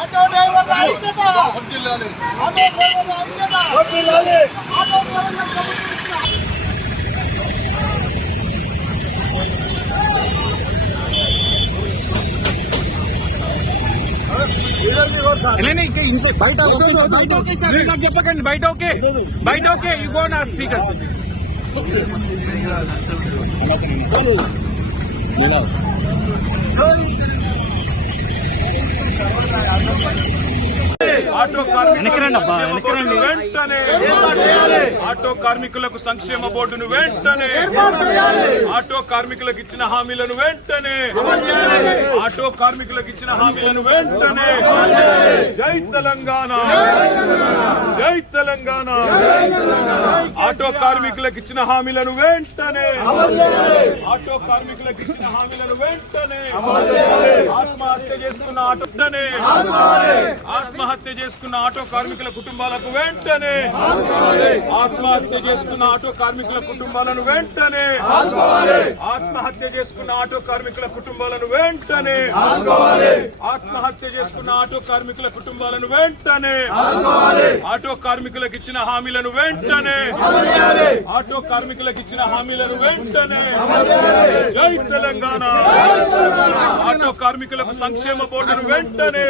Auto డ్రైవర్ల ఐక్యత వర్ధిల్లాలి. ఆటో డ్రైవర్ల ఐక్యత వర్ధిల్లాలి. ఆటో డ్రైవర్ల ఇంట్లో బయట ఓకే సార్, మీరు చెప్పకండి. బయట ఓకే, బయట ఓకే. యూ గో నా స్పీకర్. ఆటో కార్మికులకు సంక్షేమ బోర్డును వెంటనే, ఆటో కార్మికులకు ఇచ్చిన హామీలను వెంటనే, ఆటో కార్మికులకు ఇచ్చిన హామీలను వెంటనే. జై తెలంగాణ, జై తెలంగాణ. ఆటో కార్మికులకు ఇచ్చిన హామీలను వెంటనే, ఆటో కార్మికులకు ఇచ్చిన హామీలను వెంటనే. ఆత్మహత్య చేసుకున్న ఆటోనే, ఆత్మహత్య చేసుకున్న ఆటో కార్మికుల కుటుంబాలకు వెంటనే, ఆత్మహత్య చేసుకున్న ఆటో కార్మికుల కుటుంబాలను వెంటనే, ఆత్మహత్య చేసుకున్న ఆటో కార్మికుల కుటుంబాలను వెంటనే, ఆత్మహత్య చేసుకున్న ఆటో కార్మికుల కుటుంబాలను వెంటనే, ఆటో కార్మికులకు ఇచ్చిన హామీలను వెంటనే, ఆటో కార్మికులకు ఇచ్చిన హామీలను వెంటనే. జై తెలంగాణ. ఆటో కార్మికులకు సంక్షేమ బోర్డును వెంటనే.